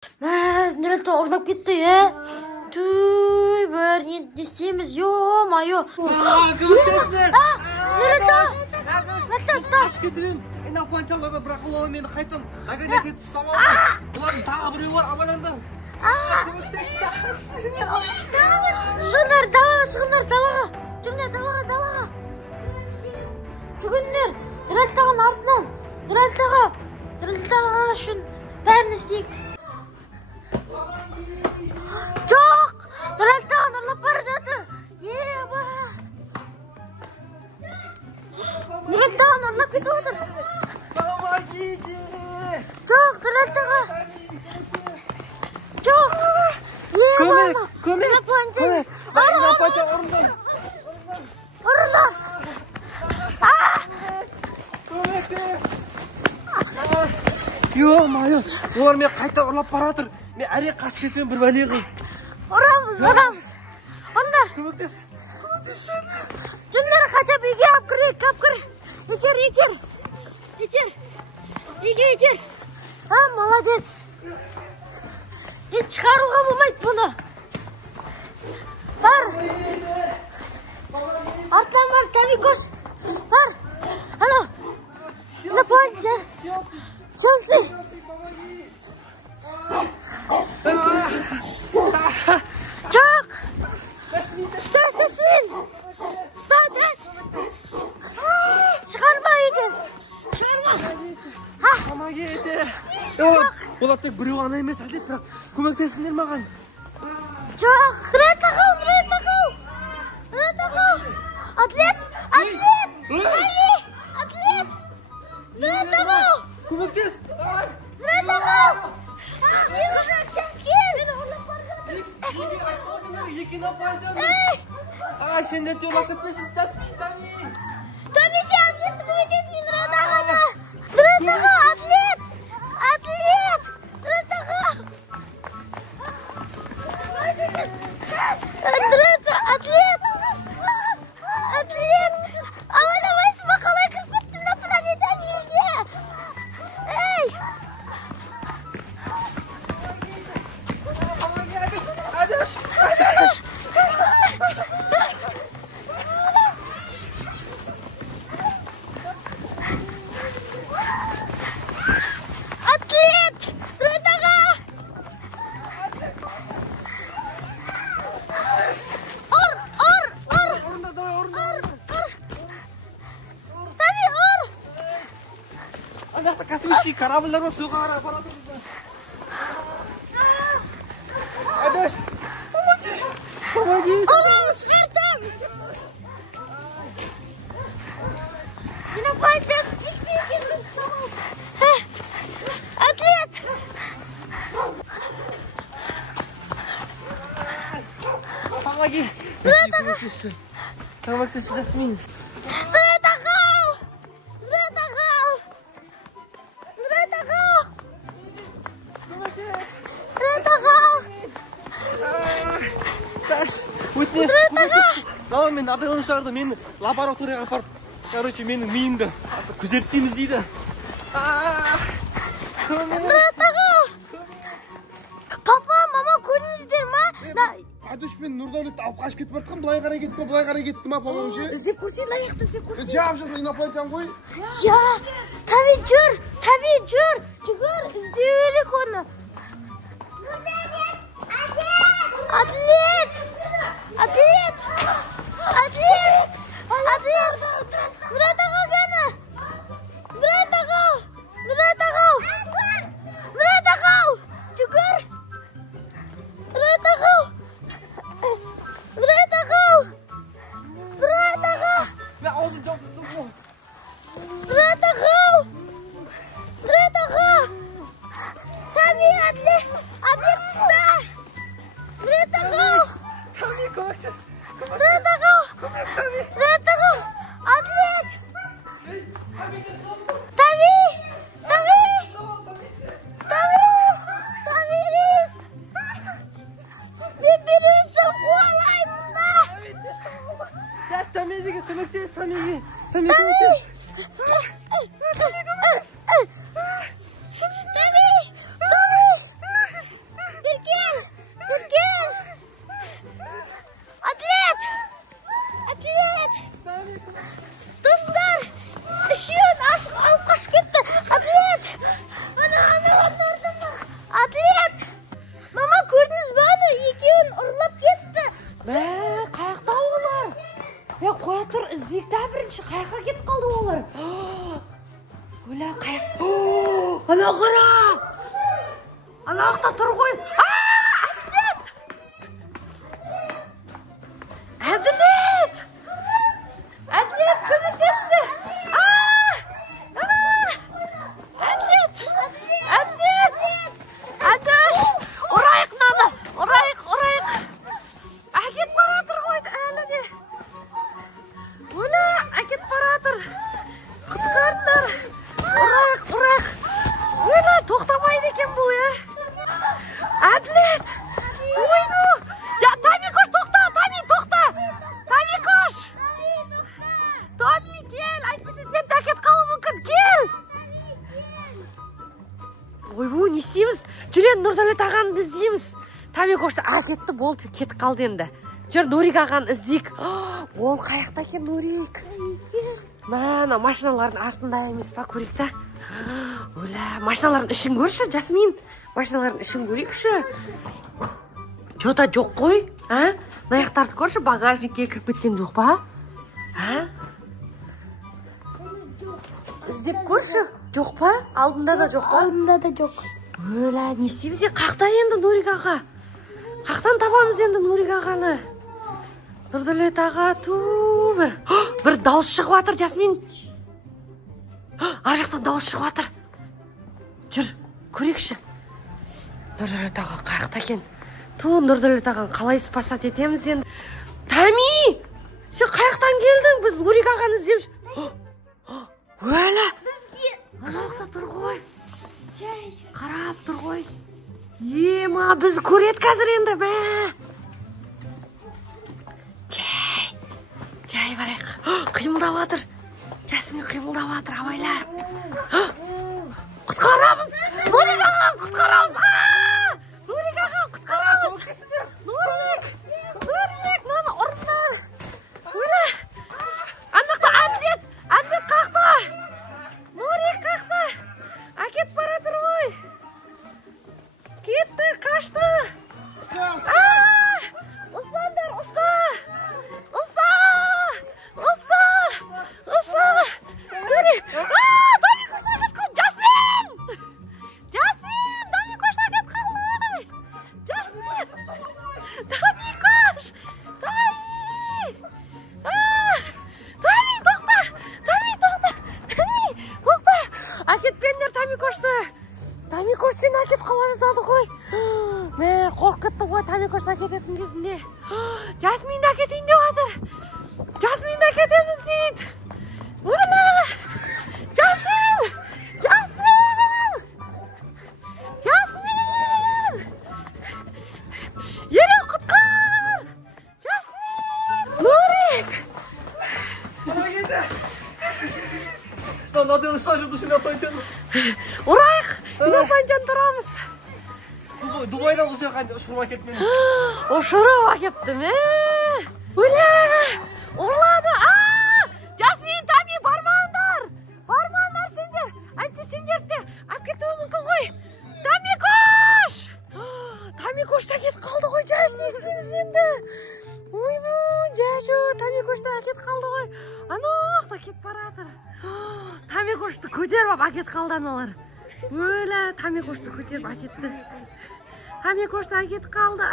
Nerede orada gitti ya? Tüy böyle ne isteyemiz yo mayo. Көмектесіңдер. Nerede? Nerede usta? Қашып кетіп едім. Ана панчаларға бірақ олар мені қайтадан нагонять етіп ұстап алды. Олардың тағы біреуі бар, абайлаңдар. Көмектесші. Шығыңдар далаға. Жүгіңдер далаға. Жүгіңдер. Нұралтаған артынан. Нұралтаға үшін бәрін істейік. Жоқ! Нұралтаған ұрлап бара жатыр. Еба! Нұралтаған ұрлап кетіп отыр. Помогите! Жоқ, Нұралтаға. Жоқ! Еба! Көмек! Инопатия Ұрындар! Ё-моё! Олар мені қайта ұрлап бара жатыр. Мен әрең қашып кетпен бір бәле қыл. Ұрамыз. Ұрындар! Көмектесші. Жүндері қатап үйге алып кір. Үйге. Молодец. Шығаруға болмайды бұны. Бар. Артынан бар, тәби көш. Бар. Ано. Напойнца. Челси. Жоқ. Стасасвин. Стадас. Шығарма үйден. Помогите! Олар тек біреу ана емес, әдет, бірақ көмектесіңдер маған. Жоқ. Нұралтағау. Атлет. Нұралтағау. Көмектес! Нұралтағау. Екі напайдан. Сендер де олап кетпесін, Жасмин, Тами. Тами, сен атлетті көмектесмей Нұралтағаны. Нұралтағау, атлет. Нұралтағау. Атлет. Ауаламайсың ба, қалай кіріп кеттің на планетаны елге? Ей! Әдеш! Атлет! Нұралтаға! Ұр! Орында, давай, орында. Тами, ұр! Андақта космический корабльдар бар, суға қарай барады. Әдеш! Помоги! Ұр! Шығартым! Инопайден тек-тек Атлет! Помоги! Көмектесші, Жасмин. Нұралтағау! Таш, өтіне. Давай, мен адайын шығарды, мені лабораторияға апарып, короче, менің миымды күзеттейміз дейді. Нұралтағау! Папа, мама көрдіңіздер ма? Әдеш, мен Нұрдәулетті алып қашып кетіп бартқан, былай қарай кетті ма, по-моему ше? Іздеп көрсей, лайықты іздеп көрсей. Жауап жасын, инопайтан ғой. Я, Таби жүр. Жүгір, іздеу керек оны. Атлет! Нұралтағау бені! Нұралтағау! Жүгір! Нұралтағау! Мен аузым жауып тұздым ғой. Нұралтағау! Тами, атлет ұста! Нұралтағау! Тами, көмектес. Нұралтағау! Атлет! Тами! Рейс! Мен берейсің қуалаймын! Тами деген көмектес, Тамиге. Тами көмектес. іздейік бірінші қайыққа кетіп қалды олар. Оля қайық. Ана қара. Ана ақта тұр ғой. Әділет! Әділет, көмектесті! Әділет! Әділет! Әдіш! Ұрайық наны! Ұрайық! Әкет баратыр қойды әлі де. Оля, әкет баратыр. Құтқарыңдар. Ұрайық! Оля, тоқтамайды екен бұл, Әділет! Ойну! Тамикош, тоқта! Тамикош! Томи, кел! Айтпесе сен тәкет қалу мүмкін, кел! Ойбу, не істейміз? Жүрен Нұрдәулет ағаны іздейміз. Тамикошты әкетті болды, кетіп қалды енді. Жүр Нұрик ағаны іздейік. Ол қаяқта екен Нұрик. Мәна, машиналардың артында емес па, көрейік та. Оля, машиналардың ішін көрші, Жасмин. Машиналардың ішін көрейікші. Жота жоқ қой, Наяқтарды көрші, багажникке кіріп кеткен жоқ па? Іздеп көрші, жоқ па? Алдында да жоқ па? Алдында да жоқ. Өля, не істейміз? Қақта енді Нұрик аға? Қақтан табамыз енді Нұрик ағаны? Нұрдәулет аға, бір дауыс шығып атыр, Жасмин. Ар жақтан дауыс шығып атыр. Жүр, көрейікші. Нұрдәулет аға қақта екен. Нұрдәулет ағаны қалай спасат етеміз енді? Тами! Сен қаяқтан келдің? Біз Нұрик ағаны іздеміз. Өлі! Анақта тұр ғой. Қарап тұр ғой. Ема, біз көрет қазір енді, бә! Жай барайық. Қимылдап атыр. Жасмин қимылдап атыр, абайла. Құтқарамыз! Нұрик ағаны құтқарамыз! Нұрик ағаны құтқарамыз! Нұрик! Наны ұрындар! Өлі! Анақта Әділет қақты! Нұрик қақты! Әкет баратыр ғой! Кетті, қашты! Ұстандар, ұста! Нұрик! Тамикош әкет қалды! Жасмин! Тамикош әкет қалды! Жасмин! Тамикош! Тоқта! Әкетпендер Тамикошты! Тамикош сен әкет қала жаздады ғой. Мә, қорқытты ғой Тамикошты әкететін кезінде. Жасмин әкетейін деп атыр. Жасмин әкетеміз дейді. Ола! Жасмин! Елеу құтқар! Жасмин! Нұрик! Надо сажу души на панчан. Ұрайық! Мен панчан тұрамыз. Дубайдан ұзақ ұшырма кетмен. Ұшырып әкепті ме? Оля! Ұрлады! Жасмин, Тами, бармаңдар! Бармаңдар сендер! Әйтсе сендерді әп кетуі мүмкін ғой! Тамикош! Тамикош та кет қалды ғой, Жаш, не істейміз енді? Ойбу, Жашу, Тамикошта әкет қалды ғой. Анақта кет баратыр. Тамикошты көтеріп әкет қалды аналар. Өлі, Тамикошты көтеріп әкетті. Тамикошты әкет қалды.